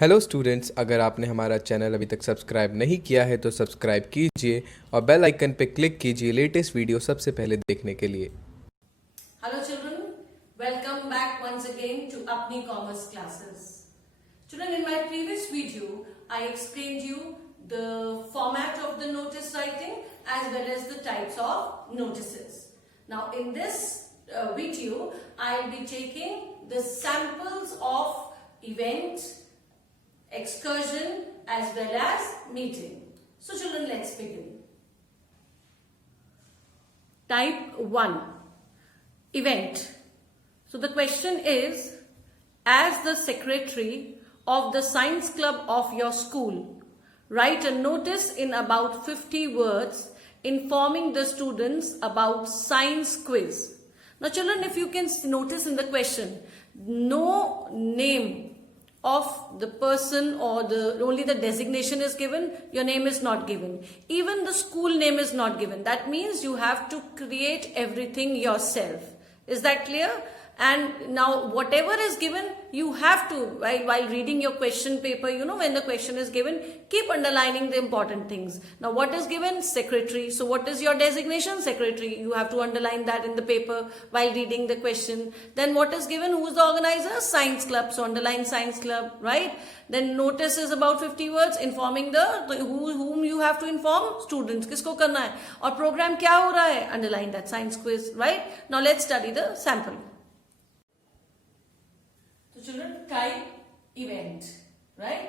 Hello students, अगर आपने हमारा चैनल अभी तक सब्सक्राइब नहीं किया है तो सब्सक्राइब कीजिए और बेल आइकन पे क्लिक कीजिए लेटेस्ट वीडियो सबसे पहले देखने के लिए। Hello children, welcome back once again to Apni Commerce classes. Children, in my previous video, I explained you the format of the notice writing as well as the types of notices. Now in this video, I will be taking the samples of event, excursion as well as meeting. So children, let's begin. Type 1. Event. So the question is, as the secretary of the science club of your school, write a notice in about 50 words informing the students about science quiz. Now children, if you can notice in the question, no name of the person or only the designation is given, your name is not given. Even the school name is not given. That means you have to create everything yourself. Is that clear? And now whatever is given, you have to, while reading your question paper, when the question is given, keep underlining the important things. Now what is given? Secretary. So what is your designation? Secretary. You have to underline that in the paper while reading the question. Then what is given? Who is the organizer? Science club. So underline science club, right? Then notice is about 50 words informing whom you have to inform? Students. किसको करना है? और program क्या हो रहा है? Underline that science quiz, right? Now let's study the sample. So children, type event, right?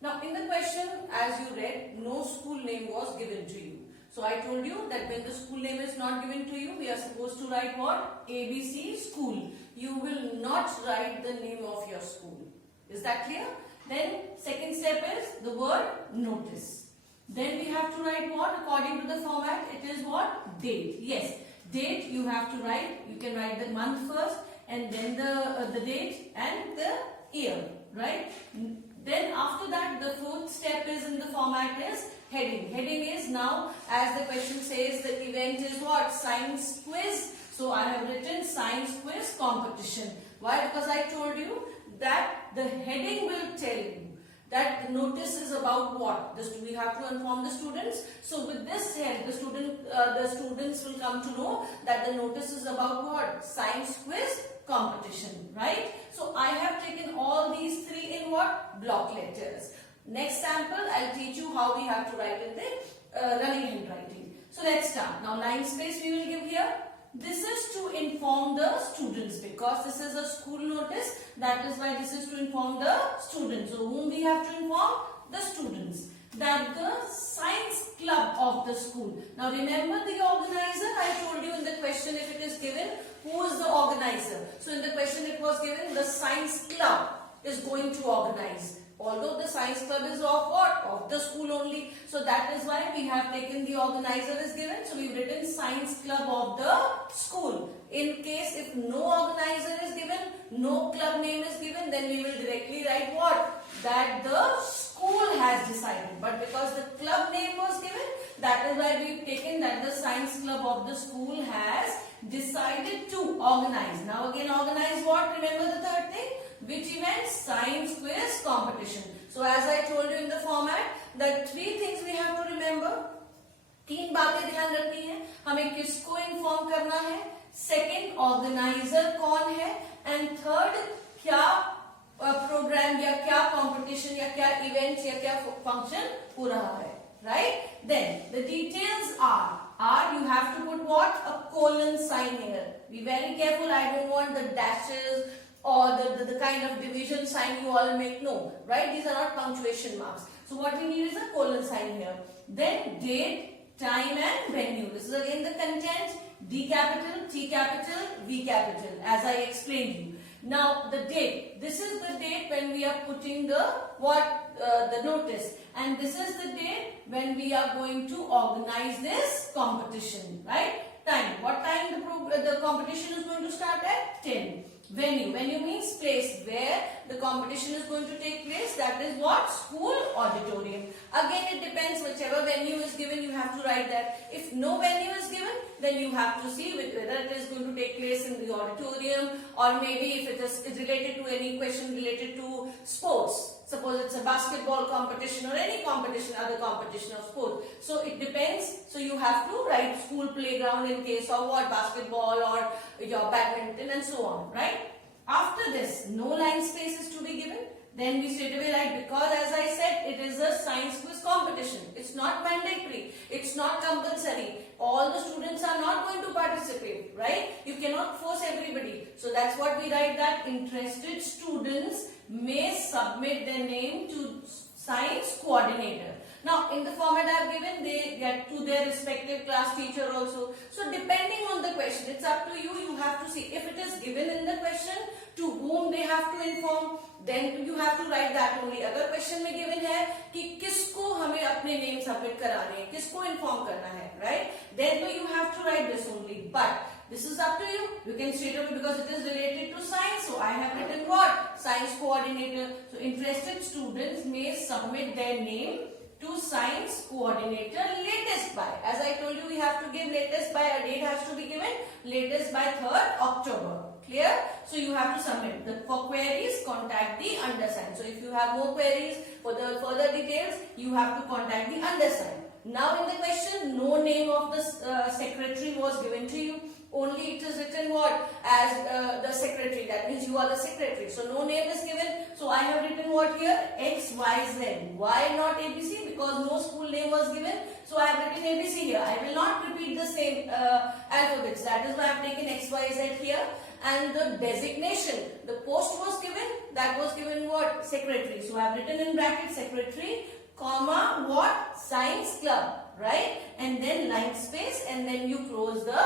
Now in the question, as you read, no school name was given to you. So I told you that when the school name is not given to you, we are supposed to write what? ABC school. You will not write the name of your school. Is that clear? Then second step is the word notice. Then we have to write what? According to the format, it is what? Date. Yes, date you have to write. You can write the month first, and then the date and the year, right? Then after that, the fourth step is in the format is heading. Heading is now, as the question says, the event is what? Science quiz. So I have written science quiz competition. Why? Because I told you that the heading will tell you that the notice is about what? We have to inform the students. So with this head, the students will come to know that the notice is about what? Science quiz competition, right? So I have taken all these three in what? Block letters. Next sample, I'll teach you how we have to write in the running handwriting. So let's start. Now line space we will give here. This is to inform the students because this is a school notice. That is why this is to inform the students. So whom we have to inform? The students. That the science club of the school. Now remember the organizer. I told you in the question if it is given, who is the organizer? So in the question it was given, the science club is going to organize. Although the science club is of what? Of the school only. So that is why we have taken the organizer is given. So we've written science club of the school. In case if no organizer is given, no club name is given, then we will directly write what? That the school has decided. But because the club name was given, that is why we've taken that the science club of the school has decided to organize. Now again, organize what? Remember the third thing? Which event? Science quiz competition. So as I told you in the format, that three things we have to remember. तीन बातें ध्यान रखनी है. हमें किसको inform करना है. Second, organizer कौन है. And third, क्या program या क्या competition या क्या event या क्या function हो रहा है. Right? Then the details are you have to put what? A colon sign here. Be very careful. I don't want the dashes or the kind of division sign you all make. No, right? These are not punctuation marks. So what we need is a colon sign here. Then date, time and venue. This is again the content. D capital, T capital, V capital, as I explained you. Now the date. This is the date when we are putting the notice, and this is the date when we are going to organize this competition, right? Time. What time the competition is going to start at? 10. Venue. Venue means place where the competition is going to take place. That is what? School auditorium. Again, it depends. Whichever venue is given, you have to write that. If no venue is given, then you have to see whether it is going to take place in the auditorium, or maybe if it is related to any question related to sports. Suppose it's a basketball competition or any competition, other competition of sport. So it depends. So you have to write school playground in case of what, basketball or your badminton and so on, right? After this, no line space is to be given. Then we straight away write, because as I said, it is a science quiz competition. It's not mandatory. It's not compulsory. All the students are not going to participate, right? You cannot force everybody. So that's what we write, that interested students may submit their name to science coordinator. Now, in the format I have given, they get to their respective class teacher also. So, depending on the question, it's up to you. You have to see if it is given in the question to whom they have to inform. Then you have to write that only. अगर question में given है कि किसको हमें अपने name submit कराने हैं, किसको inform करना है, right? Then you have to write this only. But this is up to you. You can straight away, because it is related to science. So I have written what? Science coordinator. So interested students may submit their name to science coordinator latest by. As I told you, we have to give latest by. A date has to be given. Latest by 3rd October. Clear? So you have to submit. For queries, contact the undersigned. So if you have more queries for the further details, you have to contact the undersigned. Now in the question, no name of the secretary was given to you. Only it is written what? As the secretary. That means you are the secretary. So no name is given. So I have written what here? X, Y, Z. Why not ABC? Because no school name was given. So I have written ABC here. I will not repeat the same alphabets. That is why I have taken X, Y, Z here. And the designation, the post was given. That was given what? Secretary. So I have written in bracket secretary, comma, what? Science club. Right? And then line space, and then you close the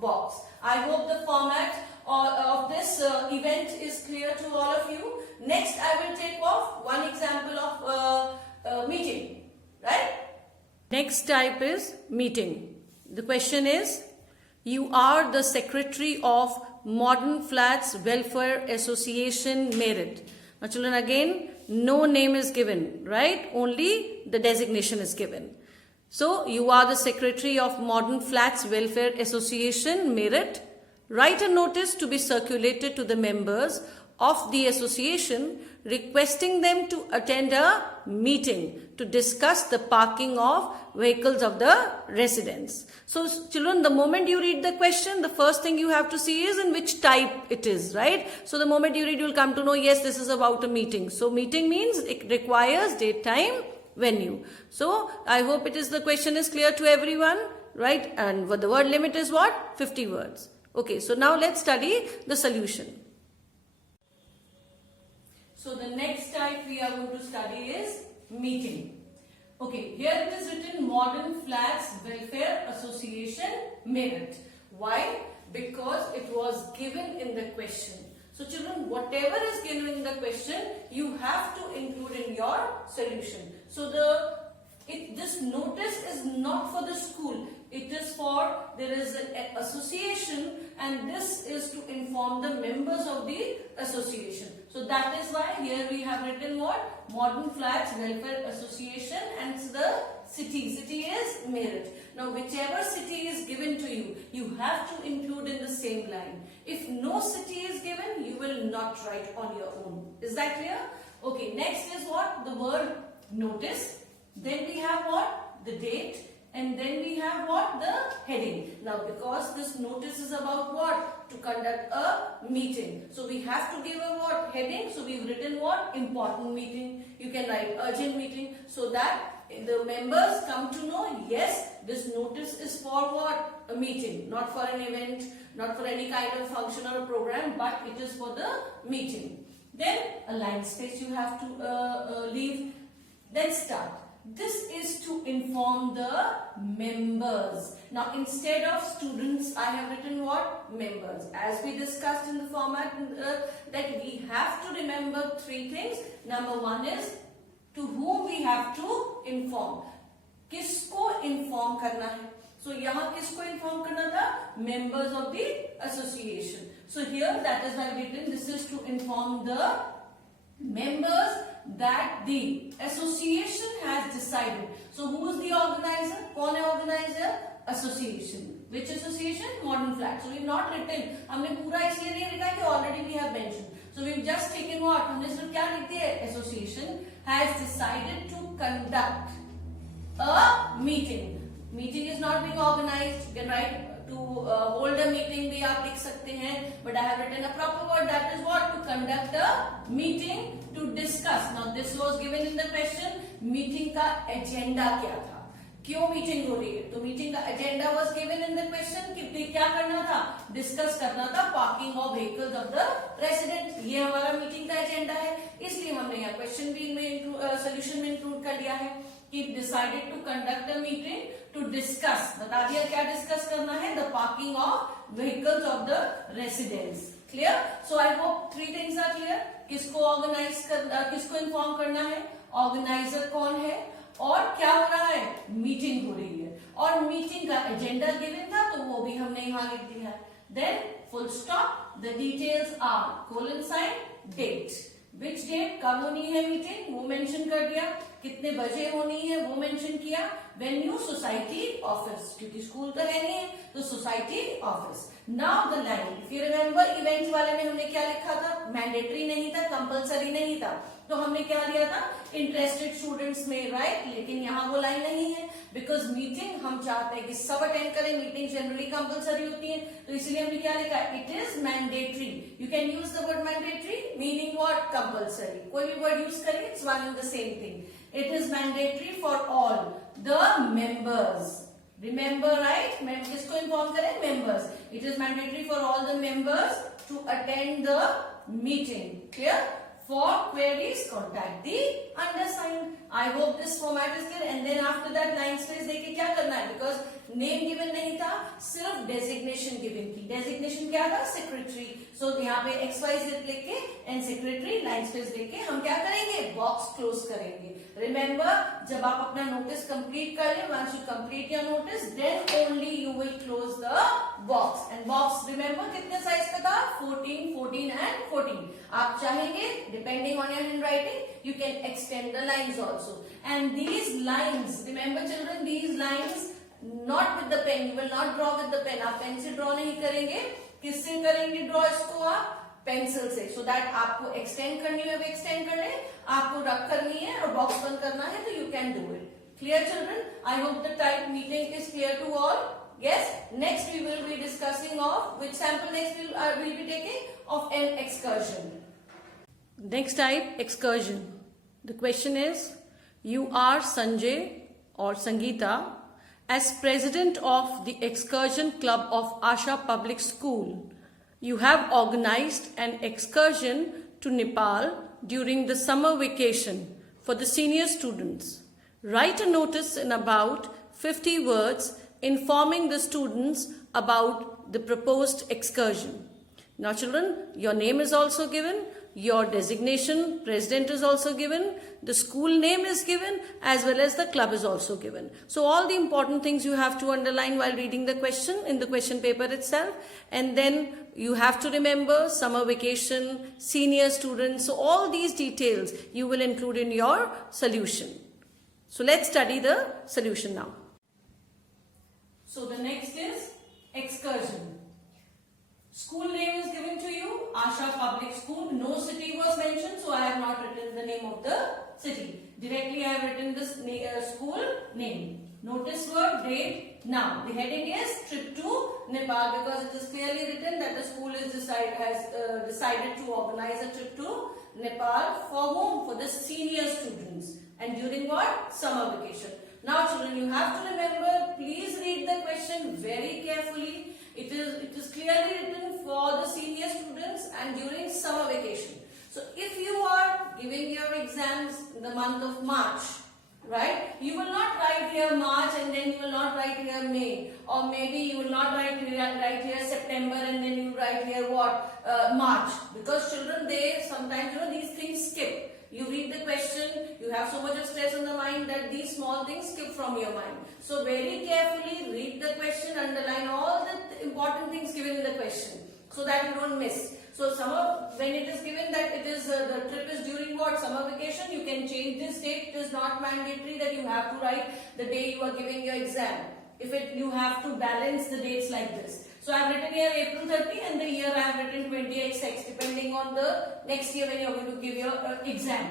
box. I hope the format of this event is clear to all of you. Next, I will take off one example of meeting. Right? Next type is meeting. The question is, you are the secretary of Modern Flats Welfare Association, Merit. Now children, again, no name is given, right? Only the designation is given. So, you are the secretary of Modern Flats Welfare Association, Merit. Write a notice to be circulated to the members of the association requesting them to attend a meeting to discuss the parking of vehicles of the residents. So, children, the moment you read the question, the first thing you have to see is in which type it is, right? So, the moment you read, you will come to know, yes, this is about a meeting. So, meeting means it requires date, time, venue. So, I hope the question is clear to everyone, right? And the word limit is what? 50 words. Okay, so now let's study the solution. So, the next type we are going to study is meeting. Okay, here it is written Modern Flats Welfare Association, Merit. Why? Because it was given in the question. So children, whatever is given in the question, you have to include in your solution. So this notice is not for the school. It is for, there is an association, and this is to inform the members of the association. So that is why here we have written what? Modern Flats Welfare Association, and the city. City is Merit. Now whichever city is given to you, you have to include in the same line. If no city is given, you will not write on your own. Is that clear? Okay, next is what? The word notice. Then we have what? The date. And then we have what? The heading. Now because this notice is about what? To conduct a meeting. So we have to give a what? Heading. So we've written what? Important meeting. You can write urgent meeting, so that the members come to know, yes, this notice is for what? A meeting. Not for an event, not for any kind of function or program, but it is for the meeting. Then a line space you have to leave. Then start. This is to inform the members. Now instead of students, I have written what? Members. As we discussed in the format that we have to remember three things. Number one is to whom we have to inform. किसको inform करना है? So यहाँ किसको inform करना था? Members of the association. So here that is why written, this is to inform the members that the association has decided. So who is the organizer? कौन है organizer? Association. Which association? Modern Flats. So we have not written. हमने पूरा इसलिए नहीं लिखा कि already we have mentioned. So we've just taken what? हमने सिर्फ क्या लिख दिया? Association has decided to conduct a meeting. Meeting is not being organized. You can write to hold a meeting भी आप लिख सकते हैं. But I have written a proper word, that is what? To conduct a meeting to discuss. Now this was given in the question. Meeting का agenda क्या था? क्यों meeting हो रही है? तो मीटिंग का agenda was given in the question कि क्या करना था? डिस्कस करना था parking of vehicles of the residents. ये हमारा मीटिंग का एजेंडा है, इसलिए हमने यहाँ क्वेश्चन भी में सोल्यूशन में इंक्लूड कर लिया है कि decided to conduct a meeting to discuss. बता दिया क्या डिस्कस करना है? The parking of vehicles of the residents. Clear? So I hope 3 things are clear. किसको ऑर्गेनाइज करना, किसको इन्फॉर्म करना है, ऑर्गेनाइजर कौन है, और क्या हो रहा है? मीटिंग हो रही है. और मीटिंग का एजेंडा गिवन था तो वो भी हमने यहां लिख दिया है. Then full stop, the details are colon sign, date, which date, कब होनी है मीटिंग वो मेंशन कर दिया, कितने बजे होनी है वो मेंशन किया, वेन्यू सोसाइटी ऑफिस, क्योंकि स्कूल तो है नहीं है तो society office. Now the line, if you remember events वाले में हमने क्या लिखा था? मैंडेटरी नहीं था, कंपलसरी नहीं था, तो हमने क्या लिया था? इंटरेस्टेड स्टूडेंट्स में, राइट. लेकिन यहाँ वो लाइन नहीं है, बिकॉज मीटिंग हम चाहते हैं कि सब अटेंड करें. मीटिंग जनरली कंपलसरी होती है, तो इसलिए हमने क्या लिखा? It is mandatory. You can use the word mandatory meaning what? Compulsory. कोई भी वर्ड यूज करिए, it's one and the same thing. It is mandatory for all the members. Remember, right? किसको इन्फॉर्म करें? Members. It is mandatory for all the members to attend the meeting. Clear? For queries, contact the undersigned. I hope this format is clear. And then after that, line space देके क्या करना है? Because name given नहीं था, सिर्फ designation given थी. Designation क्या था? Secretary. So यहाँ पे XYZ लिख के and secretary line space देके हम क्या करेंगे? Box close करेंगे. Remember, जब आप अपना notice complete कर ले, once you complete your notice, then only you will close the box. And box, remember कितने size का था? 14, 14 and 14. आप चाहेंगे, depending on your handwriting, you can extend the lines also. And these lines, remember children, these lines not with the pen. You will not draw with the pen. आप pen से draw नहीं करेंगे. किससे करेंगे draw इसको? आप pencil से. So that आपको एक्सटेंड करनी है वो एक्सटेंड कर ले, आपको रब करनी है और बॉक्स बंद करना है तो you can do it. Clear children? I hope the type meeting is clear to all. Yes. Next we will be discussing of which sample next we'll be taking of an excursion. Next type, excursion. The question is, you are Sanjay or Sangeeta as president of the excursion club of Asha Public School. You have organized an excursion to Nepal during the summer vacation for the senior students. Write a notice in about 50 words informing the students about the proposed excursion. Now children, your name is also given, your designation, president is also given, the school name is given, as well as the club is also given. So all the important things you have to underline while reading the question in the question paper itself. And then you have to remember summer vacation, senior students, so all these details you will include in your solution. So let's study the solution now. So the next is excursion. School name is given to you, Asha Public School. No city was mentioned, so I have not written the name of the city. Directly I have written this school name. Notice word, date. Now the heading is trip to Nepal, because it is clearly written that the school has decided to organize a trip to Nepal. For whom? For the senior students. And during what? Summer vacation. Now children, you have to remember, please read the question very carefully. It is clearly written for the senior students and during summer vacation. So if you are giving your exams in the month of March, right, you will not write here March and then you will not write here May, or maybe you will not write here September and then you write here what? March, because children, they sometimes, these things skip. You read the question, you have so much of stress on the mind that these small things skip from your mind. So very carefully read the question, underline all the important things given in the question so that you don't miss. So when it is given that it is the trip is during what? Summer vacation, you can change this date. It is not mandatory that you have to write the day you are giving your exam. You have to balance the dates like this. So I have written here April 30 and the year I have written 20XX depending on the next year when you are going to give your exam.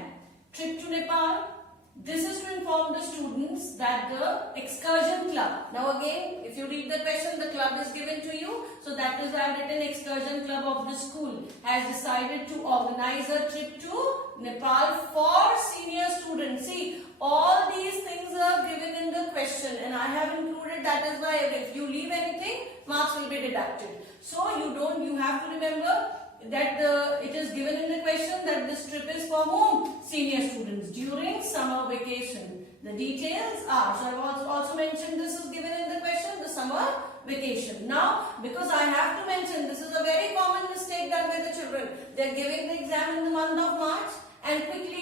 Trip to Nepal. This is to inform the students that the excursion club. Now again, if you read the question, the club is given to you. So that is why I have written excursion club of the school has decided to organize a trip to Nepal for senior students. See, all these things are given in the question and I have included. That is why if you leave anything, marks will be deducted. So you have to remember that it is given in the question that this trip is for whom? Senior students during summer vacation. The details are, so I have also mentioned this is given in the question, the summer vacation. Now, because I have to mention, this is a very common mistake done by the children. They are giving the exam in the month of March and quickly,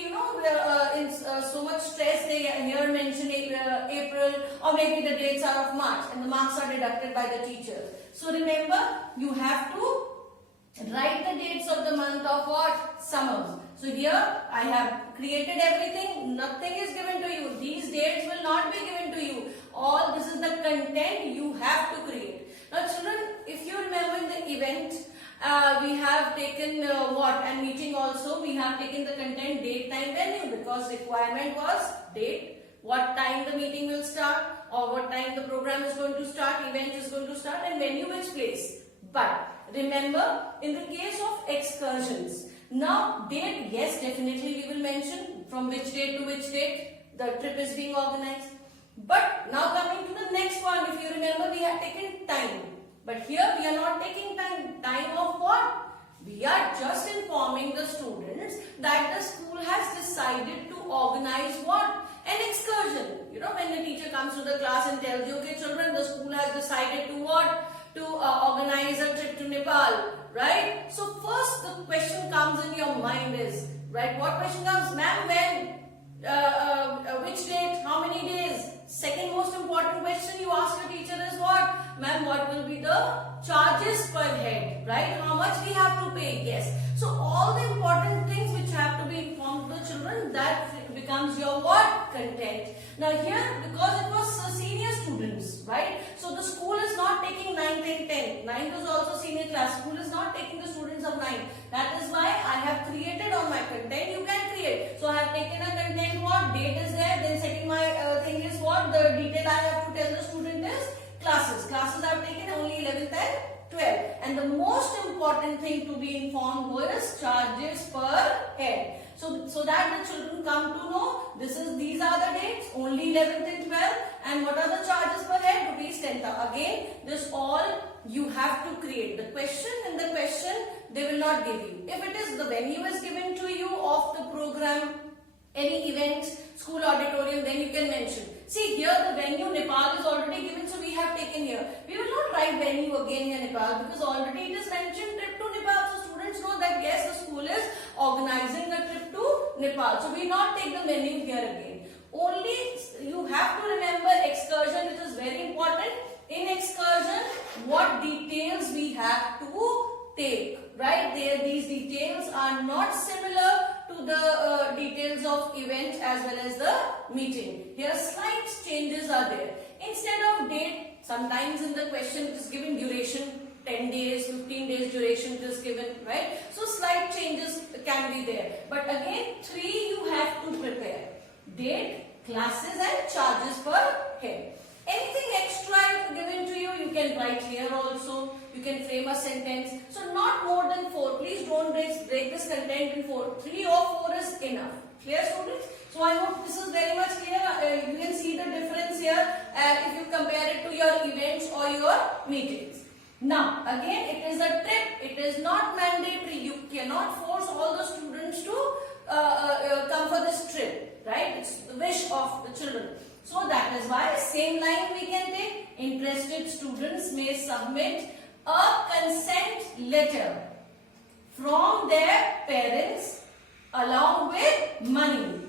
in so much stress, they here mention April or maybe the dates are of March and the marks are deducted by the teacher. So remember, you have to write the dates of the month of what? Summers. So here I have created everything. Nothing is given to you. These dates will not be given to you. All this is the content you have to create. Now children, if you remember in the event, we have taken and meeting also, we have taken the content, date, time, venue because requirement was date, what time the meeting will start or what time the program is going to start, event is going to start and venue which place. But remember, in the case of excursions, now date, yes, definitely we will mention from which date to which date the trip is being organized. But now coming to the next one, if you remember, we have taken time. But here we are not taking time. Time of what? We are just informing the students that the school has decided to organize what? An excursion. When the teacher comes to the class and tells you, okay children, the school has decided to what? To organize a trip to Nepal, right? So first the question comes in your mind is, right? What question comes? Ma'am, when? Which date? How many days? Second most important question you ask your teacher is what? Ma'am, what will be the charges per head, right? How much we have to pay? Yes. So all the important things which have to be informed to the children, that becomes your what? Content. Now here, because it was senior students, right? So the school is not taking 9th and 10th. 9th was also senior class. School is not taking the students of 9th. That is why I have created on my content. You can create. So I have taken a content, what? Date is there. Then second my thing is what? The detail I have to tell the student is classes. Classes I have taken only 11th and 12th. And the most important thing to be informed was charges per head. So that the children come to know these are the dates, only 11th and 12th, and what are the charges per head? Rupees 10,000. Again, this all you have to create. The question they will not give you. If it is the venue is given to you of the program, any event, school auditorium, then you can mention. See here the venue Nepal is already given, so we have taken here. We will not write venue again in Nepal because already it is mentioned trip to Nepal. So students know that yes, the school is organizing a trip to Nepal. So we will not take the venue here again. Only you have to remember excursion, it is very important. In excursion, what details we have to take, right? These details are not similar to the details of event as well as the meeting. Here slight changes are there. Instead of date, sometimes in the question it is given duration, 10 days, 15 days duration it is given, right? So slight changes can be there. But again, 3 you have to prepare. Date, classes and charges per head. Anything extra given to you, you can write here also. You can frame a sentence. So not more than 4. Please don't break this content in 4. 3 or 4 is enough. Clear, students? So I hope this is very much clear. You can see the difference here if you compare it to your events or your meetings. Now again, it is a trip. It is not mandatory. You cannot force all the students to come for this trip, right? It's the wish of the children. So that is why same line we can take. Interested students may submit a consent letter from their parents along with money.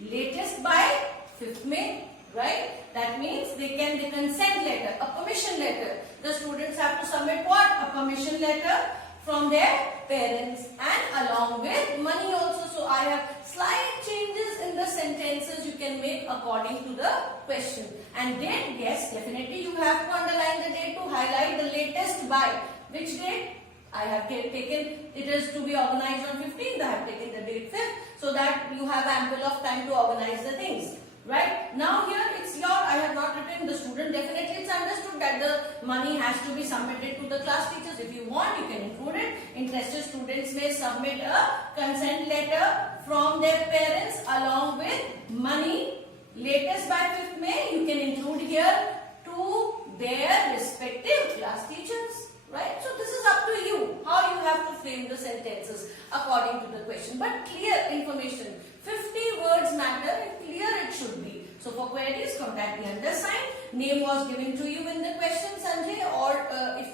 Latest by 5th May, right? That means the consent letter, a permission letter. The students have to submit what? A permission letter from their parents and along with money also. So I have slight changes in the sentences you can make according to the question. And date, yes, definitely you have to underline the date to highlight the latest by. Which date? I have taken, it is to be organized on 15th, I have taken the date 5th, so that you have ample of time to organize the things. Right? Now here it's your, I have not written the student, definitely it's understood that the money has to be submitted to the class teachers. If you want, you can include it. Interested students may submit a consent letter from their parents along with money. Latest by 5th May, you can include here to their respective class teachers. Right? So this is up to you, how you have to frame the sentences according to the question. But clear information, 50 words matter and clear it should be. So for queries, contact the undersigned. Name was given to you in the question, Sanjay, or if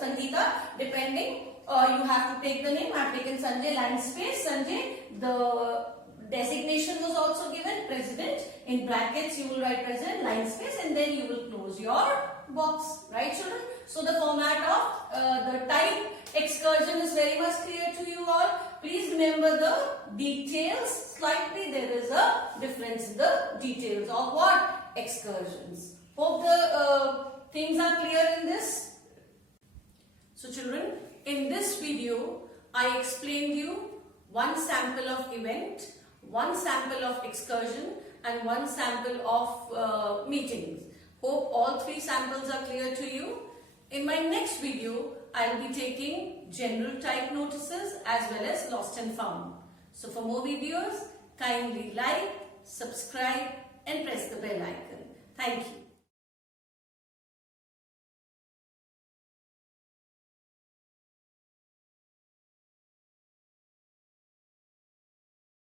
Sangeeta, depending. You have to take the name. I have taken Sanjay, line space, Sanjay. The designation was also given, president. In brackets, you will write president, line space, and then you will close your box. Right, children? So the format of the type excursion is very much clear to you all. Please remember the details. Slightly there is a difference in the details of what? Excursions. Hope the things are clear in this. So children, in this video, I explained you one sample of event, one sample of excursion and one sample of meetings. Hope all three samples are clear to you. In my next video, I will be taking general type notices as well as lost and found. So for more videos, kindly like, subscribe and press the bell icon. Thank you.